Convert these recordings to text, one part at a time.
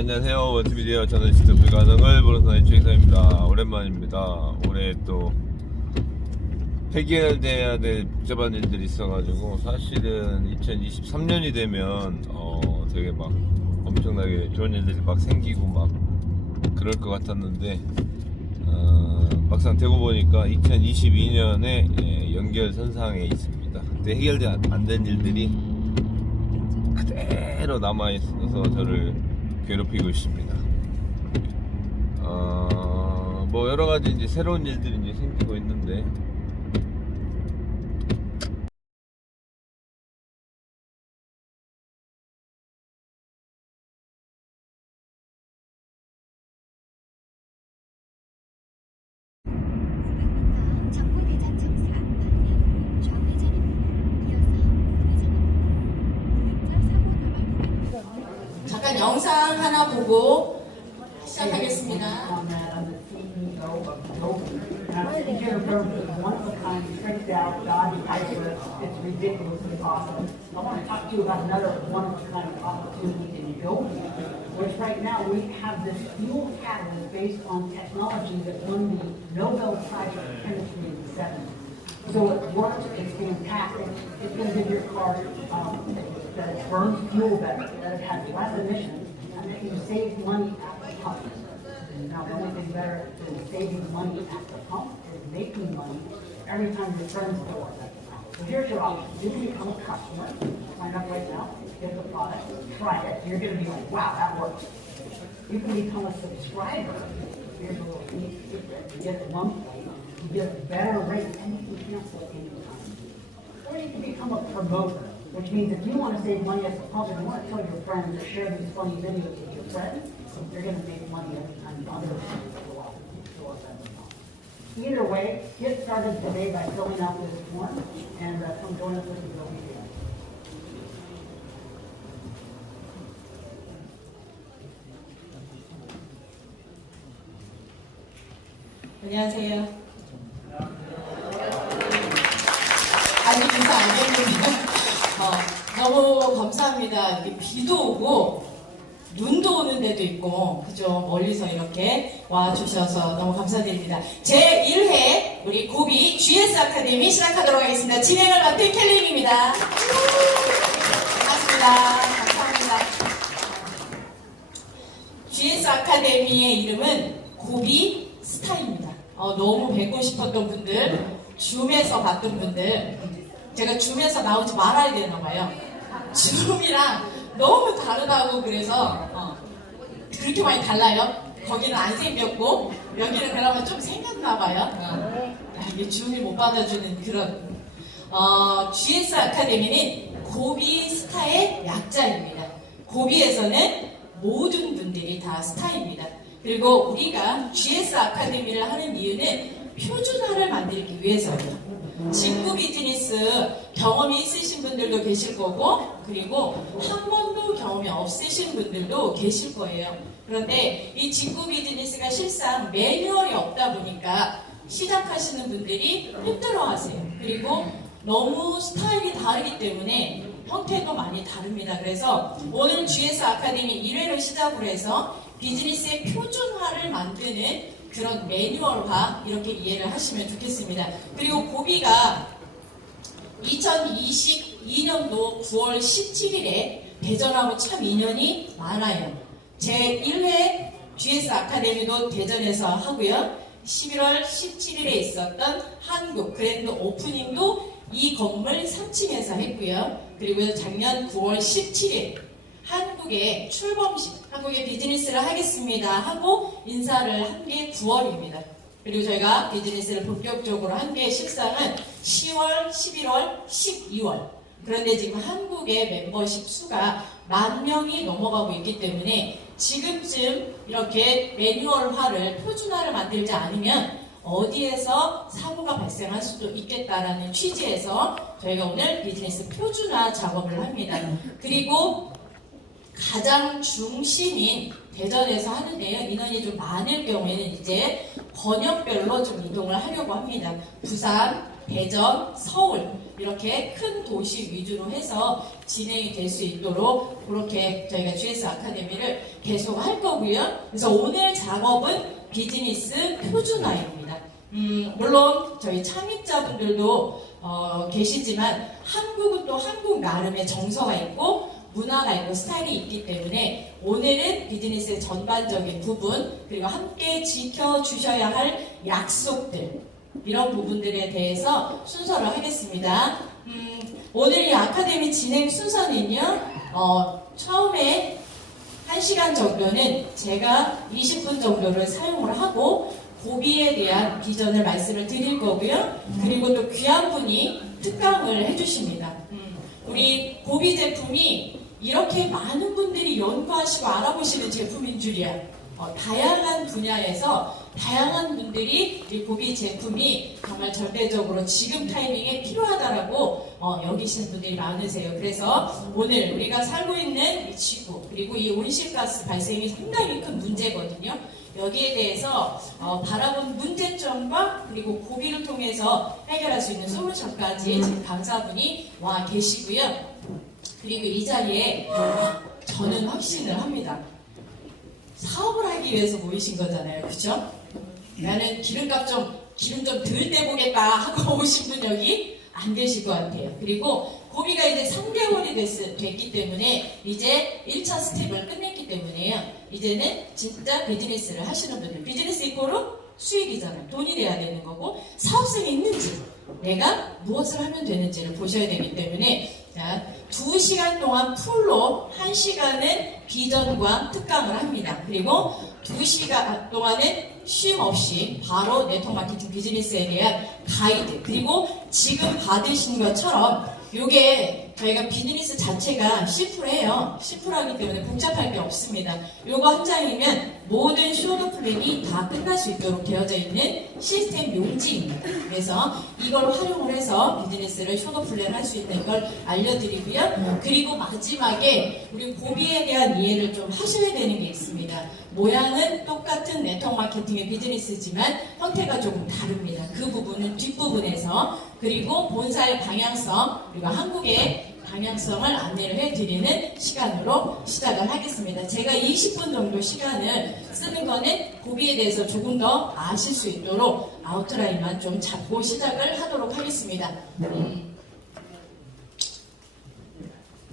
안녕하세요. 원투비디오 저널리스트 불가능을 보는 최기사입니다. 오랜만입니다. 올해 또 해결돼야 될 복잡한 일들이 있어가지고 사실은 2023년이 되면 되게 막 엄청나게 좋은 일들이 막 생기고 막 그럴 것 같았는데 막상 되고 보니까 2022년에 연결선상에 있습니다. 그때 해결 안 된 일들이 그대로 남아있어서 저를 괴롭히고 있습니다. 뭐 여러가지 이제 새로운 일들이 이제 생기고 있는데 잠깐 영상 하나 보고 시작하겠습니다. It's ridiculously awesome. I want to talk to you about another one-of-a-kind opportunity in building, which right now we have this fuel catalyst based on technology that won the Nobel Prize for Chemistry in the 70s. So it works, it's fantastic. It's going to give your car that it burns fuel better, that it has less emissions, and that you save money at the pump. Now, the only thing better than saving money at the pump is making money every time your friends fill up at the pump. So here's your option. You can become a customer, sign up right now, get the product, try it. You're going to be like, wow, that works. You can become a subscriber. Here's a little neat secret. You get it monthly, you get a better rate, and you can cancel it anytime. Or you can become a promoter, which means if you want to save money at the pump and you want to tell your friends or share these funny videos with your friends, you're going to make money every time other friends go out at the pump. Either way, get started today by filling out this form and come join us with the Bill Media. 안녕하세요. 아직 인사 안 했는데 너무 감사합니다. 이렇게 비도 오고 눈도 오는 데도 있고 그죠? 멀리서 이렇게 와주셔서 너무 감사드립니다. 제1회 우리 고비 GS 아카데미 시작하도록 하겠습니다. 진행을 맡은 켈림입니다. 반갑습니다. 감사합니다. GS 아카데미의 이름은 고비 스타입니다. 너무 뵙고 싶었던 분들, 줌에서 봤던 분들, 제가 줌에서 나오지 말아야 되나 봐요. 줌이랑 너무 다르다고 그래서 그렇게 많이 달라요. 거기는 안 생겼고 여기는 그나마 좀 생겼나 봐요. 이게 줌이 못 받아주는 그런 GS 아카데미는 고비 스타의 약자입니다. 고비에서는 모든 분들이 다 스타입니다. 그리고 우리가 GS 아카데미를 하는 이유는 표준화를 만들기 위해서예요. 직구 비즈니스 경험이 있으신 분들도 계실 거고 그리고 한 번도 경험이 없으신 분들도 계실 거예요. 그런데 이 직구 비즈니스가 실상 매뉴얼이 없다 보니까 시작하시는 분들이 힘들어하세요. 그리고 너무 스타일이 다르기 때문에 형태도 많이 다릅니다. 그래서 오늘 GS 아카데미 1회를 시작으로 해서 비즈니스의 표준화를 만드는 그런 매뉴얼화 이렇게 이해를 하시면 좋겠습니다. 그리고 고비가 2022년도 9월 17일에 대전하고 참 인연이 많아요. 제1회 GS 아카데미도 대전에서 하고요. 11월 17일에 있었던 한국 그랜드 오프닝도 이 건물 3층에서 했고요. 그리고 작년 9월 17일 한국의 출범식, 한국의 비즈니스를 하겠습니다 하고 인사를 한 게 9월입니다. 그리고 저희가 비즈니스를 본격적으로 한 게 실상은 10월, 11월, 12월. 그런데 지금 한국의 멤버십 수가 10,000명이 넘어가고 있기 때문에 지금쯤 이렇게 매뉴얼화를, 표준화를 만들지 않으면 어디에서 사고가 발생할 수도 있겠다라는 취지에서 저희가 오늘 비즈니스 표준화 작업을 합니다. 그리고 가장 중심인 대전에서 하는데요. 인원이 좀 많을 경우에는 이제 번역별로 좀 이동을 하려고 합니다. 부산, 대전, 서울 이렇게 큰 도시 위주로 해서 진행이 될 수 있도록 그렇게 저희가 GS 아카데미를 계속 할 거고요. 그래서 오늘 작업은 비즈니스 표준화입니다. 물론 저희 창립자분들도 계시지만 한국은 또 한국 나름의 정서가 있고 문화가 있고 스타일이 있기 때문에 오늘은 비즈니스의 전반적인 부분 그리고 함께 지켜주셔야 할 약속들 이런 부분들에 대해서 순서를 하겠습니다. 오늘 이 아카데미 진행 순서는요. 처음에 1시간 정도는 제가 20분 정도를 사용을 하고 고비에 대한 비전을 말씀을 드릴 거고요. 그리고 또 귀한 분이 특강을 해주십니다. 우리 고비 제품이 이렇게 많은 분들이 연구하시고 알아보시는 제품인 줄이야. 다양한 분야에서 다양한 분들이 이 고비 제품이 정말 절대적으로 지금 타이밍에 필요하다라고 여기시는 분들이 많으세요. 그래서 오늘 우리가 살고 있는 이 지구 그리고 이 온실가스 발생이 상당히 큰 문제거든요. 여기에 대해서 바라본 문제점과 그리고 고비를 통해서 해결할 수 있는 솔루션까지 지금 강사분이 와 계시고요. 그리고 이 자리에 저는 확신을 합니다. 사업을 하기 위해서 모이신 거잖아요. 그렇죠? 나는 기름 좀 덜 떼보겠다 하고 오신 분 여기 안 계실 것 같아요. 그리고 고비가 이제 3개월이 됐기 때문에 이제 1차 스텝을 끝냈기 때문에요. 이제는 진짜 비즈니스를 하시는 분들 비즈니스 이코로 수익이잖아요. 돈이 돼야 되는 거고 사업성이 있는지 내가 무엇을 하면 되는지를 보셔야 되기 때문에 자, 2시간 동안 풀로 1시간은 비전과 특강을 합니다. 그리고 2시간 동안은 쉼 없이 바로 네트워크 마케팅 비즈니스에 대한 가이드 그리고 지금 받으신 것처럼 요게 저희가 비즈니스 자체가 심플해요. 심플하기 때문에 복잡할 게 없습니다. 요거 한 장이면 모든 쇼더 플랜이 다 끝날 수 있도록 되어져 있는 시스템 용지입니다. 그래서 이걸 활용을 해서 비즈니스를 쇼더 플랜 할 수 있는 걸 알려드리고요. 그리고 마지막에 우리 고비에 대한 이해를 좀 하셔야 되는 게 있습니다. 모양은 똑같은 네트워크 마케팅의 비즈니스지만 형태가 조금 다릅니다. 그 부분은 뒷부분에서 그리고 본사의 방향성 그리고 한국의 방향성을 안내를 해드리는 시간으로 시작을 하겠습니다. 제가 20분 정도 시간을 쓰는 거는 고비에 대해서 조금 더 아실 수 있도록 아웃라인만 좀 잡고 시작을 하도록 하겠습니다.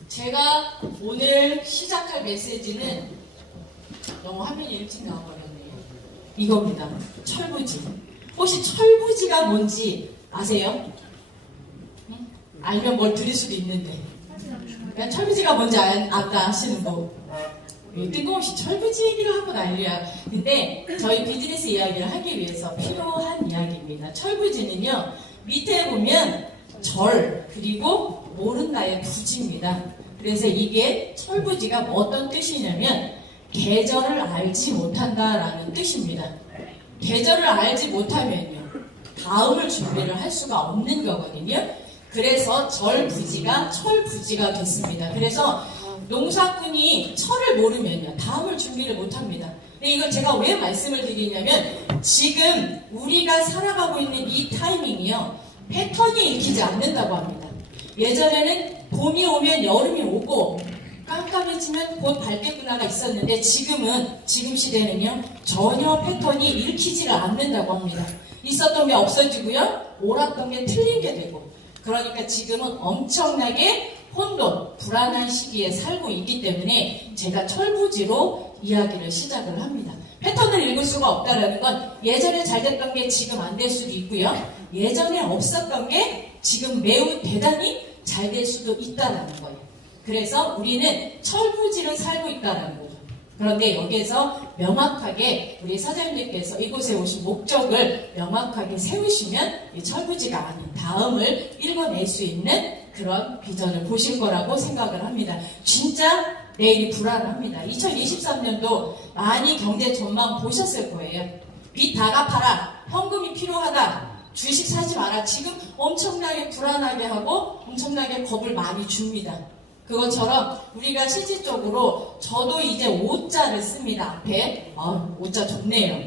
제가 오늘 시작할 메시지는 너무 화면이 일찍 나와버렸네요. 이겁니다. 철부지. 혹시 철부지가 뭔지 아세요? 알면 뭘 드릴 수도 있는데 그냥 철부지가 뭔지 안다 하시는 분 뜬금없이 철부지 얘기를 하고 난리야. 근데 저희 비즈니스 이야기를 하기 위해서 필요한 이야기입니다. 철부지는요 밑에 보면 절 그리고 모른다의 부지입니다. 그래서 이게 철부지가 어떤 뜻이냐면 계절을 알지 못한다라는 뜻입니다. 계절을 알지 못하면요 다음을 준비를 할 수가 없는 거거든요. 그래서 절부지가 철부지가 됐습니다. 그래서 농사꾼이 철을 모르면요 다음을 준비를 못합니다. 근데 이걸 제가 왜 말씀을 드리냐면 지금 우리가 살아가고 있는 이 타이밍이요 패턴이 읽히지 않는다고 합니다. 예전에는 봄이 오면 여름이 오고 깜깜해지면 곧 밝겠구나가 있었는데 지금 시대는요 전혀 패턴이 읽히지를 않는다고 합니다. 있었던 게 없어지고요 옳았던 게 틀린 게 되고 그러니까 지금은 엄청나게 혼돈, 불안한 시기에 살고 있기 때문에 제가 철부지로 이야기를 시작을 합니다. 패턴을 읽을 수가 없다는 건 예전에 잘 됐던 게 지금 안 될 수도 있고요. 예전에 없었던 게 지금 매우 대단히 잘 될 수도 있다는 거예요. 그래서 우리는 철부지를 살고 있다는 거죠. 그런데 여기에서 명확하게 우리 사장님께서 이곳에 오신 목적을 명확하게 세우시면 이 철부지가 아닌 다음을 읽어낼 수 있는 그런 비전을 보실 거라고 생각을 합니다. 진짜 내일이 불안합니다. 2023년도 많이 경제 전망 보셨을 거예요. 빚 다 갚아라. 현금이 필요하다. 주식 사지 마라. 지금 엄청나게 불안하게 하고 엄청나게 겁을 많이 줍니다. 그것처럼 우리가 실질적으로 저도 이제 5자를 씁니다. 앞에 5자 좋네요.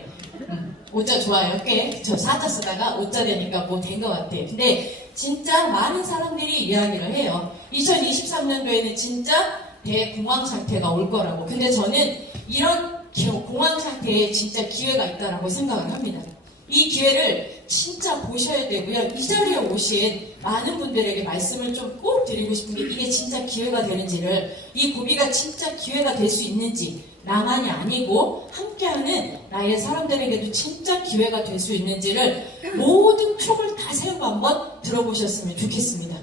오자 좋아요. 꽤 저 사자 쓰다가 오자 되니까 뭐 된 것 같아요. 근데 진짜 많은 사람들이 이야기를 해요. 2023년도에는 진짜 대공황 상태가 올 거라고. 근데 저는 이런 공황 상태에 진짜 기회가 있다라고 생각을 합니다. 이 기회를 진짜 보셔야 되고요. 이 자리에 오신 많은 분들에게 말씀을 좀 꼭 드리고 싶은 게 이게 진짜 기회가 되는지를, 이 고비가 진짜 기회가 될 수 있는지, 나만이 아니고 함께하는 나의 사람들에게도 진짜 기회가 될 수 있는지를 모든 촉을 다 세우고 한번 들어보셨으면 좋겠습니다.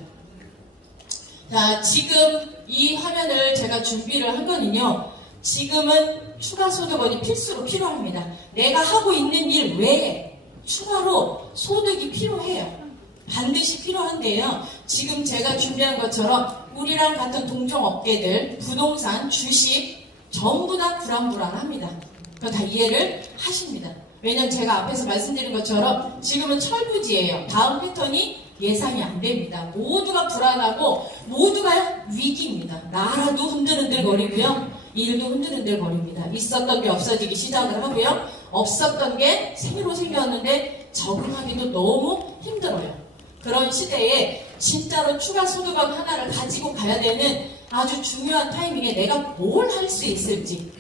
자, 지금 이 화면을 제가 준비를 한 거는요. 지금은 추가 소득원이 필수로 필요합니다. 내가 하고 있는 일 외에 추가로 소득이 필요해요. 반드시 필요한데요. 지금 제가 준비한 것처럼 우리랑 같은 동종업계들, 부동산, 주식 전부 다 불안불안합니다. 그거 다 이해를 하십니다. 왜냐면 제가 앞에서 말씀드린 것처럼 지금은 철부지예요. 다음 패턴이 예상이 안 됩니다. 모두가 불안하고 모두가 위기입니다. 나라도 흔들흔들거리고요. 일도 흔들흔들거립니다. 있었던 게 없어지기 시작을 하고요. 없었던 게 새로 생겼는데 적응하기도 너무 힘들어요. 그런 시대에 진짜로 추가 소득원 하나를 가지고 가야 되는 아주 중요한 타이밍에 내가 뭘 할 수 있을지,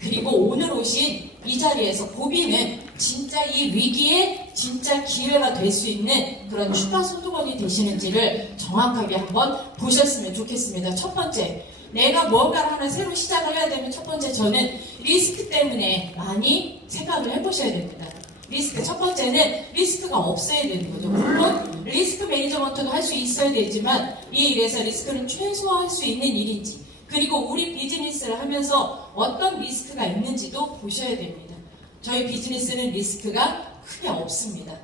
그리고 오늘 오신 이 자리에서 고비는 진짜 이 위기에 진짜 기회가 될 수 있는 그런 추가 소득원이 되시는지를 정확하게 한번 보셨으면 좋겠습니다. 첫 번째, 내가 뭔가를 하나 새로 시작을 해야 되면 첫 번째 저는 리스크 때문에 많이 생각을 해보셔야 됩니다. 리스크, 첫 번째는 리스크가 없어야 되는 거죠. 물론 리스크 매니저먼트도 할 수 있어야 되지만 이 일에서 리스크를 최소화할 수 있는 일인지, 그리고 우리 비즈니스를 하면서 어떤 리스크가 있는지도 보셔야 됩니다. 저희 비즈니스는 리스크가 크게 없습니다.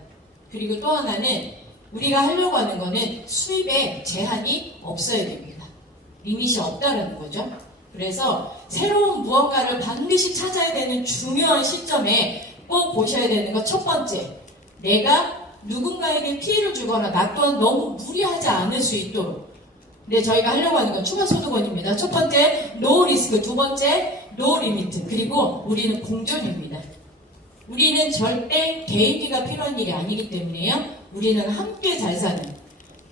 그리고 또 하나는 우리가 하려고 하는 거는 수입에 제한이 없어야 됩니다. 리밋이 없다는 거죠. 그래서 새로운 무언가를 반드시 찾아야 되는 중요한 시점에 꼭 보셔야 되는 것 첫 번째, 내가 누군가에게 피해를 주거나 나 또한 너무 무리하지 않을 수 있도록. 근데 저희가 하려고 하는 건 추가 소득원입니다. 첫 번째, 노 리스크. 두 번째, 노 리미트. 그리고 우리는 공존입니다. 우리는 절대 개인기가 필요한 일이 아니기 때문에요. 우리는 함께 잘 사는,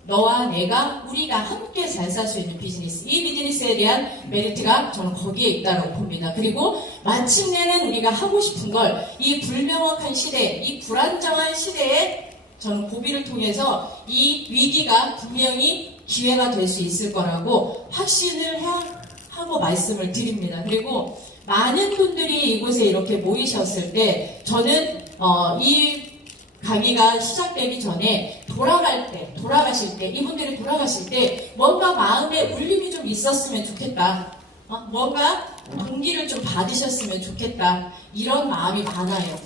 너와 내가, 우리가 함께 잘 살 수 있는 비즈니스. 이 비즈니스에 대한 메리트가 저는 거기에 있다고 봅니다. 그리고 마침내는 우리가 하고 싶은 걸 이 불명확한 시대, 이 불안정한 시대에 저는 고비를 통해서 이 위기가 분명히 기회가 될 수 있을 거라고 확신을 하고 말씀을 드립니다. 그리고 많은 분들이 이곳에 이렇게 모이셨을 때 저는 이 강의가 시작되기 전에 돌아가실 때, 이분들이 돌아가실 때 뭔가 마음에 울림이 좀 있었으면 좋겠다. 뭔가 동기를 좀 받으셨으면 좋겠다. 이런 마음이 많아요.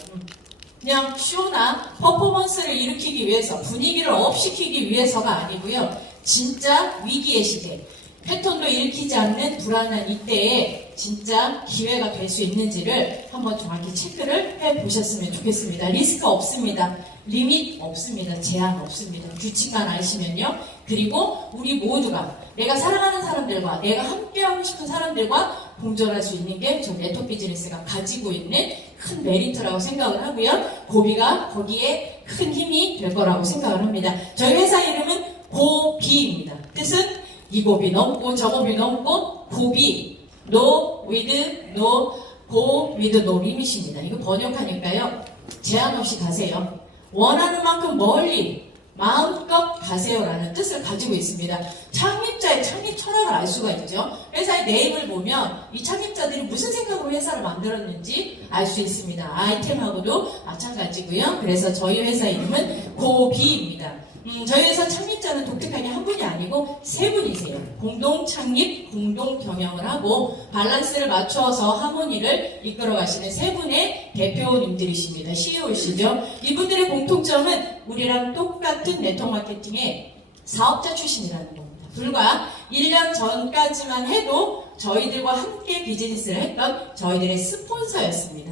그냥 쇼나 퍼포먼스를 일으키기 위해서, 분위기를 업시키기 위해서가 아니고요. 진짜 위기의 시대, 패턴도 일으키지 않는 불안한 이때에 진짜 기회가 될 수 있는지를 한번 정확히 체크를 해보셨으면 좋겠습니다. 리스크 없습니다. 리밋 없습니다. 제한 없습니다. 규칙만 아시면요. 그리고 우리 모두가 내가 사랑하는 사람들과 내가 함께하고 싶은 사람들과 공존할 수 있는 게 저 네트워크 비즈니스가 가지고 있는 큰 메리트라고 생각을 하고요. 고비가 거기에 큰 힘이 될 거라고 생각을 합니다. 저희 회사 이름은 고비입니다. 뜻은 이 고비 넘고 저 고비 넘고 고비, no with no, go with no limit입니다. 이거 번역하니까요. 제한 없이 가세요. 원하는 만큼 멀리 마음껏 가세요라는 뜻을 가지고 있습니다. 창립자의 창립 철학을 알 수가 있죠. 회사의 네임을 보면 이 창립자들이 무슨 생각으로 회사를 만들었는지 알 수 있습니다. 아이템하고도 마찬가지고요. 그래서 저희 회사 이름은 고비입니다. 저희 회사 창립자는 독특하게 한 분이 아니고 세 분이세요. 공동 창립, 공동 경영을 하고 밸런스를 맞춰서 하모니를 이끌어 가시는 세 분의 대표님들이십니다. CEO이시죠. 이분들의 공통점은 우리랑 똑같은 네트워크 마케팅의 사업자 출신이라는 겁니다. 불과 1년 전까지만 해도 저희들과 함께 비즈니스를 했던 저희들의 스폰서였습니다.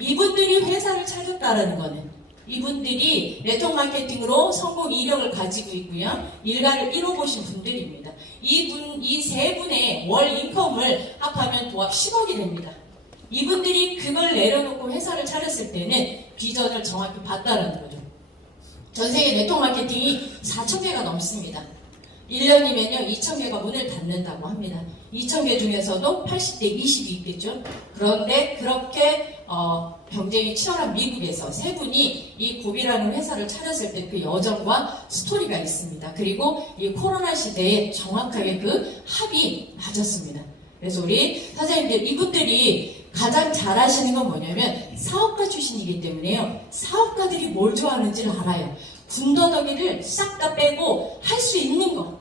이분들이 회사를 찾았다는 거는 이분들이 네트워크 마케팅으로 성공 이력을 가지고 있고요. 일가를 이뤄보신 분들입니다. 이 세 분의 월 인컴을 합하면 도합 10억이 됩니다. 이분들이 그걸 내려놓고 회사를 차렸을 때는 비전을 정확히 봤다는 거죠. 전 세계 네트워크 마케팅이 4,000개가 넘습니다. 1년이면요 2,000개가 문을 닫는다고 합니다. 2,000개 중에서도 80대 20이 있겠죠. 그런데 그렇게 경쟁이 치열한 미국에서 세 분이 이 고비라는 회사를 차렸을 때 그 여정과 스토리가 있습니다. 그리고 이 코로나 시대에 정확하게 그 합이 맞았습니다. 그래서 우리 사장님들 이분들이 가장 잘하시는 건 뭐냐면 사업가 출신이기 때문에요. 사업가들이 뭘 좋아하는지를 알아요. 군더더기를 싹 다 빼고 할 수 있는 거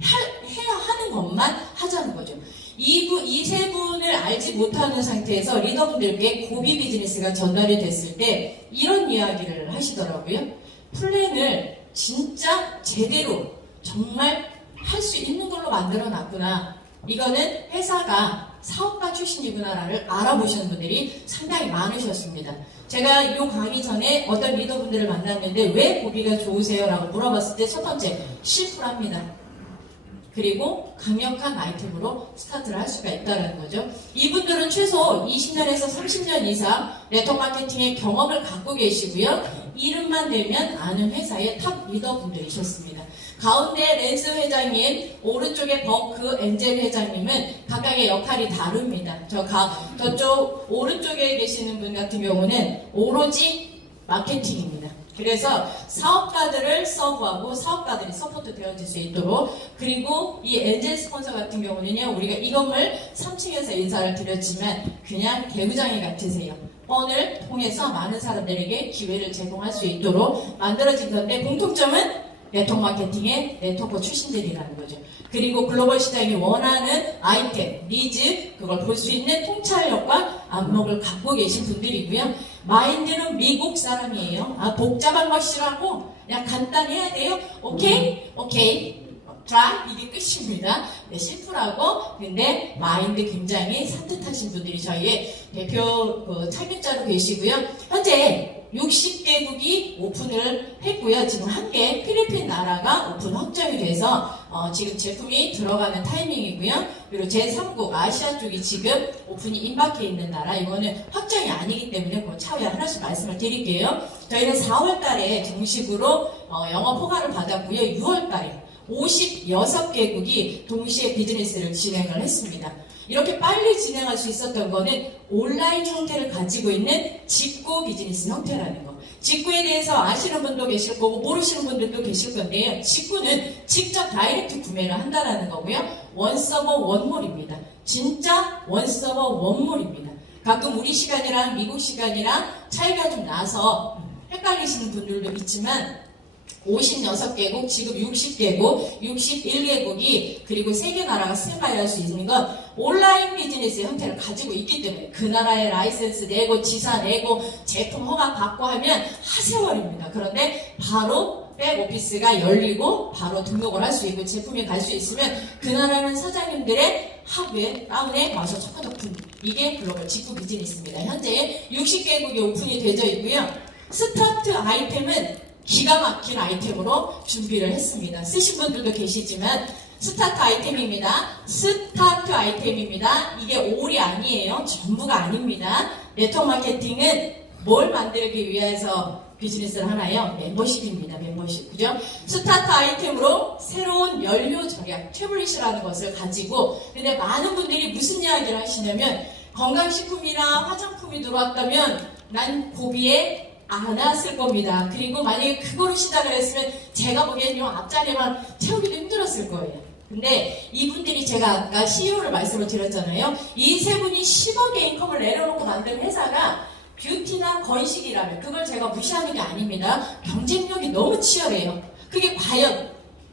해야 하는 것만 하자는 거죠. 이 세 분을 알지 못하는 상태에서 리더분들께 고비 비즈니스가 전달이 됐을 때 이런 이야기를 하시더라고요. 플랜을 진짜 제대로 정말 할 수 있는 걸로 만들어 놨구나. 이거는 회사가 사업가 출신이구나를 알아보시는 분들이 상당히 많으셨습니다. 제가 이 강의 전에 어떤 리더분들을 만났는데 왜 고비가 좋으세요? 라고 물어봤을 때 첫 번째, 심플합니다. 그리고 강력한 아이템으로 스타트를 할 수가 있다는 거죠. 이분들은 최소 20년에서 30년 이상 네트워크 마케팅의 경험을 갖고 계시고요. 이름만 대면 아는 회사의 탑 리더분들이셨습니다. 가운데 랜스 회장님, 오른쪽에 버크 엔젤 회장님은 각각의 역할이 다릅니다. 저쪽 오른쪽에 계시는 분 같은 경우는 오로지 마케팅입니다. 그래서 사업가들을 서브하고 사업가들이 서포트 되어질 수 있도록, 그리고 이 엔젤 스폰서 같은 경우는요, 우리가 이 건물 3층에서 인사를 드렸지만 그냥 개구장이 같으세요. 뻔을 통해서 많은 사람들에게 기회를 제공할 수 있도록 만들어진 건데, 공통점은 네트워크 마케팅의 네트워크 출신들이라는 거죠. 그리고 글로벌 시장이 원하는 아이템, 니즈, 그걸 볼 수 있는 통찰력과 안목을 갖고 계신 분들이고요. 마인드는 미국 사람이에요. 복잡한 거 싫어하고 그냥 간단히 해야 돼요. 오케이. try, 이게 끝입니다. 네, 심플하고 근데 마인드 굉장히 산뜻하신 분들이 저희의 대표 참여자로 계시고요. 현재 60개국이 오픈을 했고요. 지금 1개 필리핀 나라가 오픈 확정이 돼서 지금 제품이 들어가는 타이밍이고요. 그리고 제3국 아시아 쪽이 지금 오픈이 임박해 있는 나라, 이거는 확정이 아니기 때문에 그 차후에 하나씩 말씀을 드릴게요. 저희는 4월 달에 정식으로 영업 허가를 받았고요. 6월 달에 56개국이 동시에 비즈니스를 진행을 했습니다. 이렇게 빨리 진행할 수 있었던 거는 온라인 형태를 가지고 있는 직구 비즈니스 형태라는 거. 직구에 대해서 아시는 분도 계실 거고 모르시는 분들도 계실 건데요. 직구는 직접 다이렉트 구매를 한다는 거고요. 원서버 원몰입니다. 진짜 원서버 원몰입니다. 가끔 우리 시간이랑 미국 시간이랑 차이가 좀 나서 헷갈리시는 분들도 있지만 56개국, 지금 60개국, 61개국이 그리고 3개 나라가 스탠바이할 수 있는 건 온라인 비즈니스 형태를 가지고 있기 때문에 그 나라의 라이센스 내고 지사 내고 제품 허가 받고 하면 하세월입니다. 그런데 바로 백오피스가 열리고 바로 등록을 할 수 있고 제품이 갈 수 있으면 그 나라는 사장님들의 하부에 다운에 와서 척하덕분, 이게 글로벌 직구 비즈니스입니다. 현재 60개국이 오픈이 되어 있고요. 스타트 아이템은 기가 막힌 아이템으로 준비를 했습니다. 쓰신 분들도 계시지만 스타트 아이템입니다. 스타트 아이템입니다. 이게 올이 아니에요. 전부가 아닙니다. 네트워크 마케팅은 뭘 만들기 위해서 비즈니스를 하나요? 멤버십입니다. 멤버십. 그죠? 스타트 아이템으로 새로운 연료 절약, 태블릿이라는 것을 가지고, 근데 많은 분들이 무슨 이야기를 하시냐면 건강식품이나 화장품이 들어왔다면 난 고비에 안 왔을 겁니다. 그리고 만약에 그거로 시작을 했으면 제가 보기에는 이 앞자리만 채우기도 힘들었을 거예요. 근데 이분들이 제가 아까 CEO를 말씀을 드렸잖아요. 이 세 분이 10억의 인컴을 내려놓고 만든 회사가 뷰티나 건식이라면 그걸 제가 무시하는 게 아닙니다. 경쟁력이 너무 치열해요. 그게 과연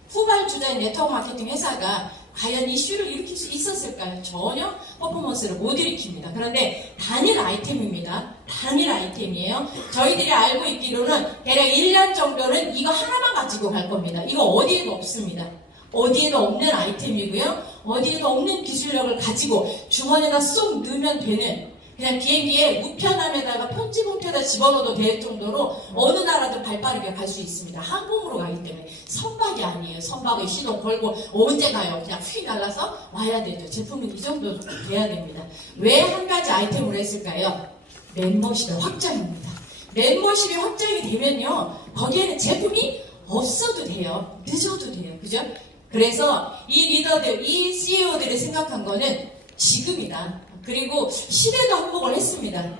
후발주자인 네트워크 마케팅 회사가 과연 이슈를 일으킬 수 있었을까요? 전혀 퍼포먼스를 못 일으킵니다. 그런데 단일 아이템입니다. 단일 아이템이에요. 저희들이 알고 있기로는 대략 1년 정도는 이거 하나만 가지고 갈 겁니다. 이거 어디에도 없습니다. 어디에도 없는 아이템이고요. 어디에도 없는 기술력을 가지고 주머니에다 쏙 넣으면 되는, 그냥 비행기에 우편함에다가 편지 봉투에다 집어넣어도 될 정도로 어느 나라든 발빠르게 갈 수 있습니다. 항공으로 가기 때문에 선박이 아니에요. 선박에 시동 걸고 언제 가요? 그냥 휙 날라서 와요. 와야 되죠. 제품은 이 정도 돼야 됩니다. 왜 한 가지 아이템으로 했을까요? 멤버십의 확장입니다. 멤버십이 확장이 되면요, 거기에는 제품이 없어도 돼요. 늦어도 돼요. 그죠? 그래서 이 리더들, 이 CEO들이 생각한 거는 지금이다. 그리고 시대도 한복을 했습니다.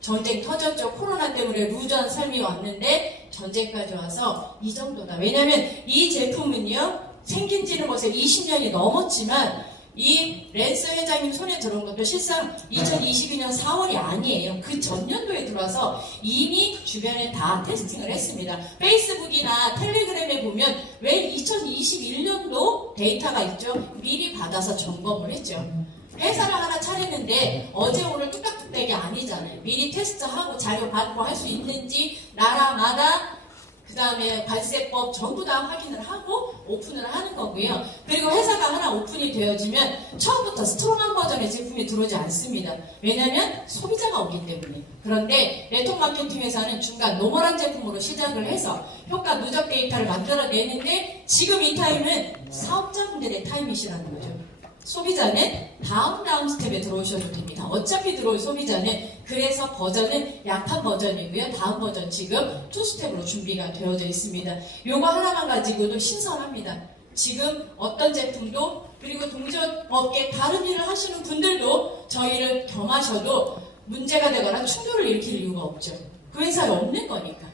전쟁 터졌죠. 코로나 때문에 루즈한 삶이 왔는데 전쟁까지 와서 이 정도다. 왜냐면 이 제품은요, 생긴 지는 벌써 20년이 넘었지만 이 랜스 회장님 손에 들어온 것도 실상 2022년 4월이 아니에요. 그 전년도에 들어와서 이미 주변에 다 테스팅을 했습니다. 페이스북이나 텔레그램에 보면 왜 2021년도 데이터가 있죠? 미리 받아서 점검을 했죠. 회사를 하나 차리는데 어제 오늘 뚝딱뚝딱이 아니잖아요. 미리 테스트하고 자료 받고 할 수 있는지 나라마다 그 다음에 관세법 전부 다 확인을 하고 오픈을 하는 거고요. 그리고 회사가 하나 오픈이 되어지면 처음부터 스트롱한 버전의 제품이 들어오지 않습니다. 왜냐하면 소비자가 오기 때문에. 그런데 네트워크 마케팅 회사는 중간 노멀한 제품으로 시작을 해서 효과 누적 데이터를 만들어내는데 지금 이 타임은 사업자분들의 타임이시라는 거죠. 소비자는 다음 스텝에 들어오셔도 됩니다. 어차피 들어올 소비자는 그래서 버전은 약한 버전이고요. 다음 버전 지금 2스텝으로 준비가 되어져 있습니다. 요거 하나만 가지고도 신선합니다. 지금 어떤 제품도 그리고 동종업계 다른 일을 하시는 분들도 저희를 겸하셔도 문제가 되거나 충돌을 일으킬 이유가 없죠. 그 회사에 없는 거니까.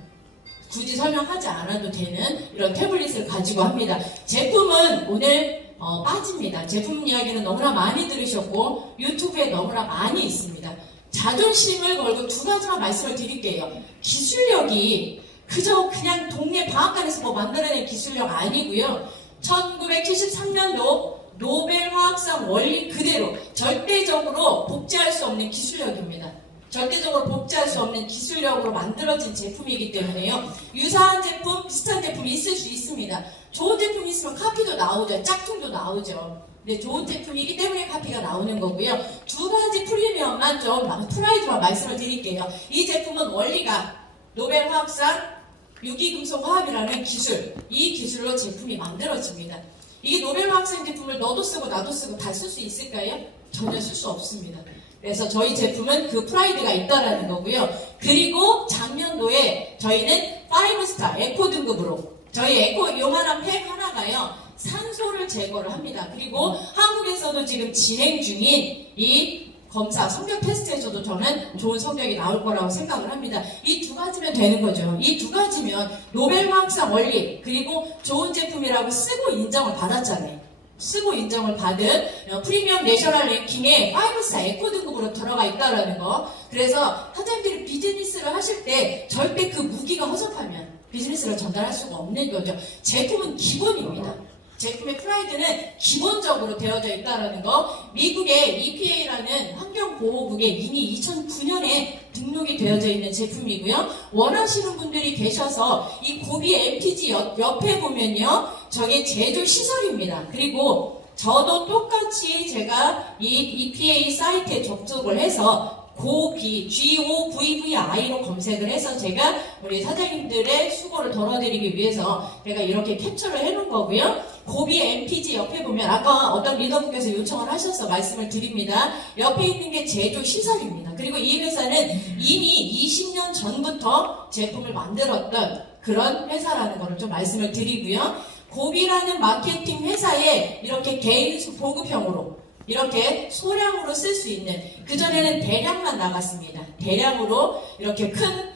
굳이 설명하지 않아도 되는 이런 태블릿을 가지고 합니다. 제품은 오늘 빠집니다. 제품 이야기는 너무나 많이 들으셨고 유튜브에 너무나 많이 있습니다. 자존심을 걸고 두 가지만 말씀을 드릴게요. 기술력이 그냥 동네 방앗간에서 뭐 만들어낸 기술력 아니고요. 1973년도 노벨 화학상 원리 그대로 절대적으로 복제할 수 없는 기술력입니다. 절대적으로 복제할 수 없는 기술력으로 만들어진 제품이기 때문에요. 유사한 제품, 비슷한 제품이 있을 수 있습니다. 좋은 제품이 있으면 카피도 나오죠. 짝퉁도 나오죠. 근데 좋은 제품이기 때문에 카피가 나오는 거고요. 두 가지 프리미엄만 좀 프라이드만 말씀을 드릴게요. 이 제품은 원리가 노벨 화학상 유기금속 화합이라는 기술, 이 기술로 제품이 만들어집니다. 이게 노벨 화학상 제품을 너도 쓰고 나도 쓰고 다 쓸 수 있을까요? 전혀 쓸 수 없습니다. 그래서 저희 제품은 그 프라이드가 있다라는 거고요. 그리고 작년도에 저희는 5스타 에코 등급으로 저희 에코 요만한 팩 하나가요. 산소를 제거를 합니다. 그리고 한국에서도 지금 진행 중인 이 검사, 성격 테스트에서도 저는 좋은 성적이 나올 거라고 생각을 합니다. 이 두 가지면 되는 거죠. 이 두 가지면 노벨 화학상 원리 그리고 좋은 제품이라고 쓰고 인정을 받았잖아요. 쓰고 인정을 받은 프리미엄 내셔널 랭킹에 5스타 에코 등급으로 들어가 있다라는 거. 그래서 사장님들이 비즈니스를 하실 때 절대 그 무기가 허접하면 비즈니스를 전달할 수가 없는 거죠. 제품은 기본입니다. 제품의 프라이드는 기본적으로 되어져 있다는 거. 미국의 EPA라는 환경보호국에 이미 2009년에 등록이 되어져 있는 제품이고요. 원하시는 분들이 계셔서 이 고비 MPG 옆에 보면요. 저게 제조 시설입니다. 그리고 저도 똑같이 제가 이 EPA 사이트에 접속을 해서 고비, GOVVI로 검색을 해서 제가 우리 사장님들의 수고를 덜어드리기 위해서 제가 이렇게 캡처를 해놓은 거고요. 고비 MPG 옆에 보면 아까 어떤 리더분께서 요청을 하셔서 말씀을 드립니다. 옆에 있는 게 제조 시설입니다. 그리고 이 회사는 이미 20년 전부터 제품을 만들었던 그런 회사라는 거를 좀 말씀을 드리고요. 고비라는 마케팅 회사에 이렇게 개인 보급형으로 이렇게 소량으로 쓸 수 있는, 그전에는 대량만 나갔습니다. 대량으로 이렇게 큰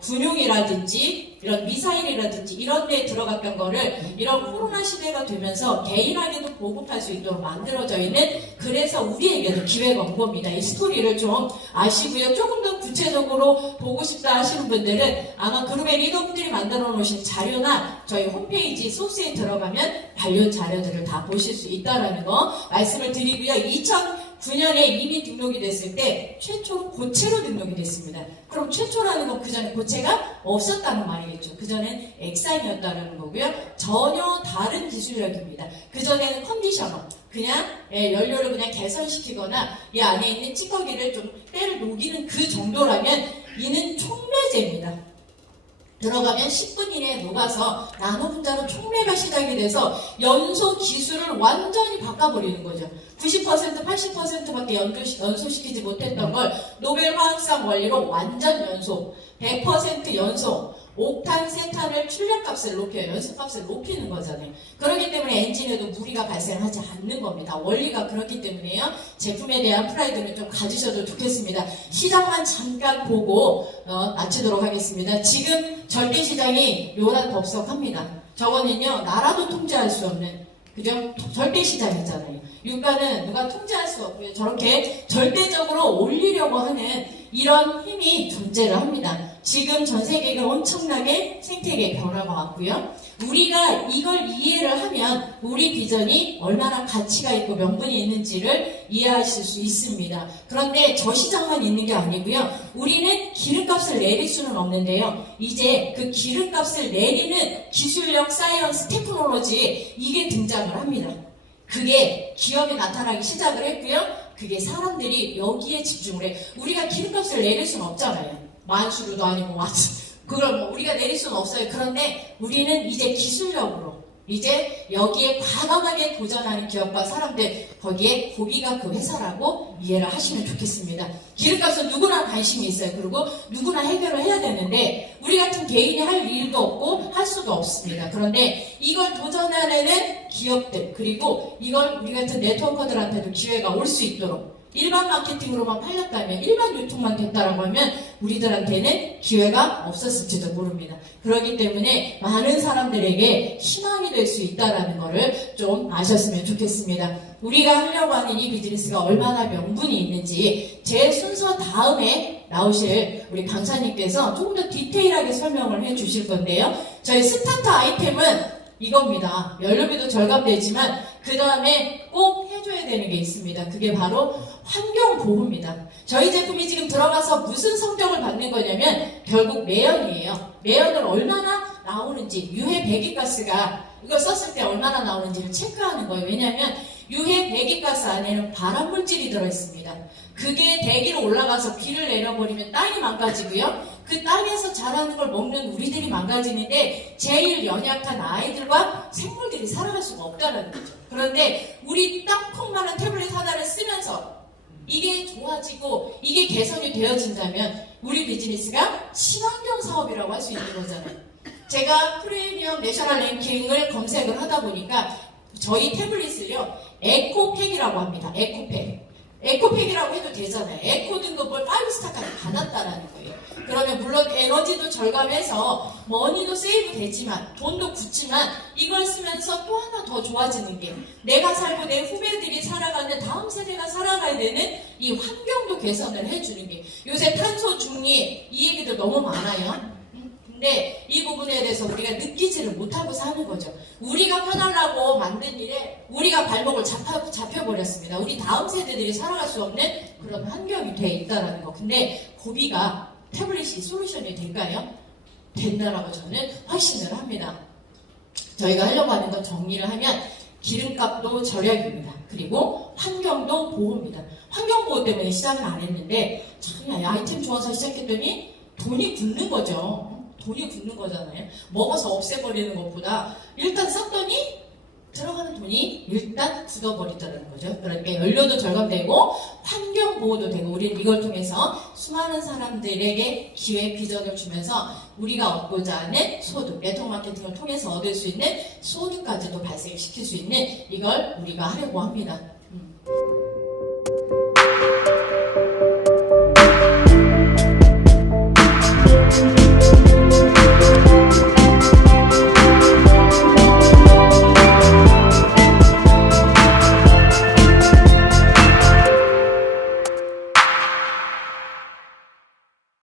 군용이라든지 이런 미사일이라든지 이런 데에 들어갔던 거를 이런 코로나 시대가 되면서 개인에게도 보급할 수 있도록 만들어져 있는, 그래서 우리에게도 기회가 온 겁니다. 이 스토리를 좀 아시고요. 조금 더 구체적으로 보고 싶다 하시는 분들은 아마 그룹의 리더분들이 만들어 놓으신 자료나 저희 홈페이지 소스에 들어가면 관련 자료들을 다 보실 수 있다는 거 말씀을 드리고요. 2009년에 이미 등록이 됐을 때 최초로 고체로 등록이 됐습니다. 그럼 최초라는 건 그전에 고체가 없었다는 말이겠죠. 그전엔 액상이었다는 거고요. 전혀 다른 기술력입니다. 그전에는 컨디셔너, 그냥 연료를 그냥 개선시키거나 이 안에 있는 찌꺼기를 좀 때를 녹이는 그 정도라면 이는 촉매제입니다. 들어가면 10분 이내에 녹아서 나노 분자로 촉매가 시작이 돼서 연소 기술을 완전히 바꿔버리는 거죠. 90%, 80%밖에 연소시키지 못했던 걸 노벨 화학상 원리로 완전 연소, 100% 연소, 옥탄, 세탄을 출력값을 높여요. 연소값을 높이는 거잖아요. 그렇기 때문에 엔진에도 무리가 발생하지 않는 겁니다. 원리가 그렇기 때문에요. 제품에 대한 프라이드는 좀 가지셔도 좋겠습니다. 시장만 잠깐 보고 마치도록 하겠습니다. 지금 절대시장이 요란덥석합니다. 저거는요, 나라도 통제할 수 없는 그죠? 절대시장이잖아요. 유가는 누가 통제할 수 없고요. 저렇게 절대적으로 올리려고 하는 이런 힘이 존재를 합니다. 지금 전 세계가 엄청나게 생태계 변화가 왔고요. 우리가 이걸 이해를 하면 우리 비전이 얼마나 가치가 있고 명분이 있는지를 이해하실 수 있습니다. 그런데 저 시장만 있는 게 아니고요. 우리는 기름값을 내릴 수는 없는데요. 이제 그 기름값을 내리는 기술력, 사이언스, 테크놀로지 이게 등장을 합니다. 그게 기업에 나타나기 시작을 했고요. 그게 사람들이 여기에 집중을 해. 우리가 기름값을 내릴 수는 없잖아요. 만수르도 아니고 그걸 뭐 우리가 내릴 수는 없어요. 그런데 우리는 이제 기술력으로 이제 여기에 과감하게 도전하는 기업과 사람들 거기에 고비가 그 회사라고 이해를 하시면 좋겠습니다. 기름값은 누구나 관심이 있어요. 그리고 누구나 해결을 해야 되는데 우리 같은 개인이 할 일도 없고 할 수도 없습니다. 그런데 이걸 도전하려는 기업들 그리고 이걸 우리 같은 네트워커들한테도 기회가 올 수 있도록 일반 마케팅으로만 팔렸다면 일반 유통만 됐다라고 하면 우리들한테는 기회가 없었을지도 모릅니다. 그렇기 때문에 많은 사람들에게 희망이 될 수 있다는 것을 좀 아셨으면 좋겠습니다. 우리가 하려고 하는 이 비즈니스가 얼마나 명분이 있는지 제 순서 다음에 나오실 우리 강사님께서 조금 더 디테일하게 설명을 해 주실 건데요. 저희 스타터 아이템은 이겁니다. 연료비도 절감되지만 그 다음에 꼭 해줘야 되는 게 있습니다. 그게 바로 환경보호입니다. 저희 제품이 지금 들어가서 무슨 성적을 받는 거냐면 결국 매연이에요. 매연을 얼마나 나오는지 유해 배기가스가 이걸 썼을 때 얼마나 나오는지를 체크하는 거예요. 왜냐하면 유해 배기가스 안에는 발암물질이 들어있습니다. 그게 대기로 올라가서 비를 내려버리면 땅이 망가지고요. 그 땅에서 자라는 걸 먹는 우리들이 망가지는데 제일 연약한 아이들과 생물들이 살아갈 수가 없다는 거죠. 그런데 우리 땅콩만한 태블릿 하나를 쓰면서 이게 좋아지고 이게 개선이 되어진다면 우리 비즈니스가 친환경 사업이라고 할 수 있는 거잖아요. 제가 프리미엄 내셔널 랭킹을 검색을 하다 보니까 저희 태블릿을요 에코팩이라고 합니다. 에코팩이라고 해도 되잖아요. 에코 등급을 5스타까지 받았다라는 거예요. 그러면 물론 에너지도 절감해서 머니도 세이브 되지만 돈도 굳지만 이걸 쓰면서 또 하나 더 좋아지는 게 내가 살고 내 후배들이 살아가는 다음 세대가 살아가야 되는 이 환경도 개선을 해주는 게 요새 탄소 중립 이 얘기도 너무 많아요. 근데 이 부분에 대해서 우리가 느끼지를 못하고 사는 거죠. 우리가 편하려고 만든 일에 우리가 발목을 잡혀버렸습니다. 우리 다음 세대들이 살아갈 수 없는 그런 환경이 돼 있다는 거. 근데 고비가 태블릿이 솔루션이 될까요? 된다라고 저는 확신을 합니다. 저희가 하려고 하는 건 정리를 하면 기름값도 절약입니다. 그리고 환경도 보호입니다. 환경보호 때문에 시작을 안 했는데 참 아이템 좋아서 시작했더니 돈이 굳는 거죠. 돈이 굳는 거잖아요. 먹어서 없애버리는 것보다 일단 썼더니 들어가는 돈이 일단 굳어버리더라는 거죠. 그러니까 연료도 절감되고 환경보호도 되고 우리는 이걸 통해서 수많은 사람들에게 기회, 비전을 주면서 우리가 얻고자 하는 소득, 네트워크 마케팅을 통해서 얻을 수 있는 소득까지도 발생시킬 수 있는 이걸 우리가 하려고 합니다.